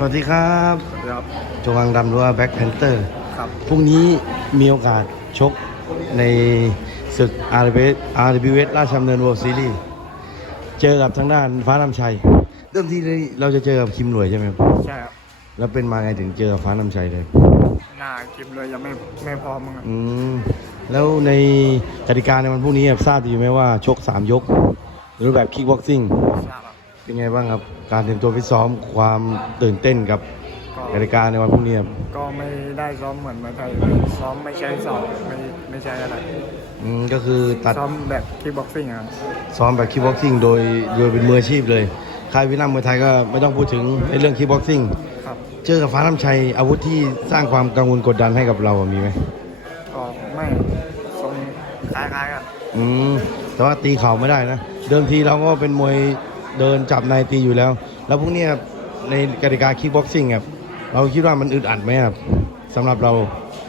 สวัสดีครับครับจงอังดำหรือว่าแบ็คแพนเตอร์ครับพรุ่งนี้มีโอกาสชกในศึก r b s r b s ราชดำเนิน World Series เจอกับทางด้านฟ้าน้ำชัย เริ่มที่เลยเราจะเจอกับคิมหลวยใช่ไหมครับใช่ครับ แล้วเป็นมาไงถึงเจอกับฟ้าน้ำชัยเลยหน้าคลิปเลยยังไม่ไม่พร้อมมั้งครับอืมแล้วในกติกาในวันพรุ่งนี้ครับทราบดีไหมว่าชก3ยกหรือแบบคิกบ็อกซิ่งทราบครับ เป็นไงบ้างครับ การเตรียมตัวฟิตซ้อมความตื่นเต้นกับก็กติกาในวันพรุ่งนี้ครับก็ไม่ได้ซ้อมเหมือนเมาไทยซ้อมไม่ใช่ซ้อมไม่ไม่ใช่อะไรอืมก็คือตัดซ้อมแบบคิกบ็อกซิ่งครับซ้อมแบบคิกบ็อกซิ่งโดยโดยเป็นมืออาชีพเลยค่ายวินัมมวยไทยก็ไม่ต้องพูดถึงในเรื่องคิกบ็อกซิ่งครับเจอกับฟ้าน้ำชัยอาวุธที่สร้างความกังวลกดดันให้กับเราอะมีไหมก็ไม่ทรงคล้ายๆกันอืมแต่ว่าตีเข่าไม่ได้นะ เดิมทีเราก็เป็นมวย เดินจับในตีอยู่แล้ว แล้วพวกเนี้ยในกติกาคิกบ็อกซิ่งครับเราคิดว่ามันอึดอัดไหมครับสำหรับเรา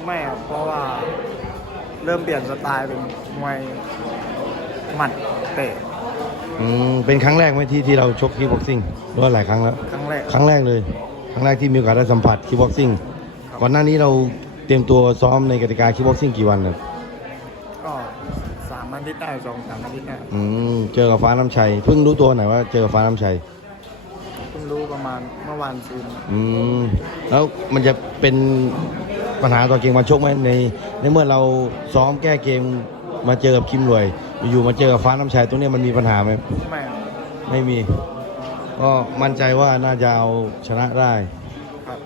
ไม่ครับเพราะว่าเริ่มเปลี่ยนสไตล์เป็นมวยหมัดเตะอืมเป็นครั้งแรกไหมที่ที่เราชกคิกบ็อกซิ่งหรือว่าหลายครั้งแล้ว ครั้งแรกครั้งแรกเลย ครั้งแรกที่มีโอกาสได้สัมผัสคิกบ็อกซิ่งก่อนหน้านี้เราเตรียมตัวซ้อมในกติกาคิกบ็อกซิ่งกี่วันครับก็สาม อาทิตย์ได้สองสามอาทิตย์ได้อืมเจอกับฟ้าน้ำชัยเพิ่งรู้ตัวไหนว่าเจอกับฟ้าน้ำชัย เพิ่งรู้ประมาณเมื่อวานซืนอืมแล้วมันจะเป็นปัญหาต่อเกมวันชกไหมในในเมื่อเราซ้อมแก้เกมมาเจอกับคิมรวย อยู่ๆมาเจอกับฟ้าน้ำชัยตรงเนี้ยมันมีปัญหาไหมไม่ครับไม่มี ก็มั่นใจว่าน่าจะเอาชนะได้ ครับ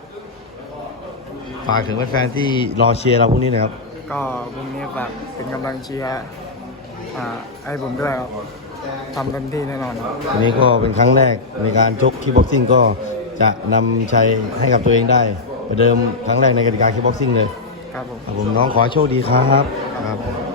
ฝากถึงแฟนๆที่รอเชียร์เราพรุ่งนี้หนะครับ ก็พรุ่งนี้ฝากเป็นกำลังเชียร์ อ่าให้ผมด้วยครับทำเต็มที่แน่นอนครับ วันนี้ก็เป็นครั้งแรกในการชกคิกบ็อกซิ่งก็จะนำชัยให้กับตัวเองได้ประเดิมครั้งแรกในกติกาคิกบ็อกซิ่งเลยครับผม ครับผมน้องขอให้โชคดีครับ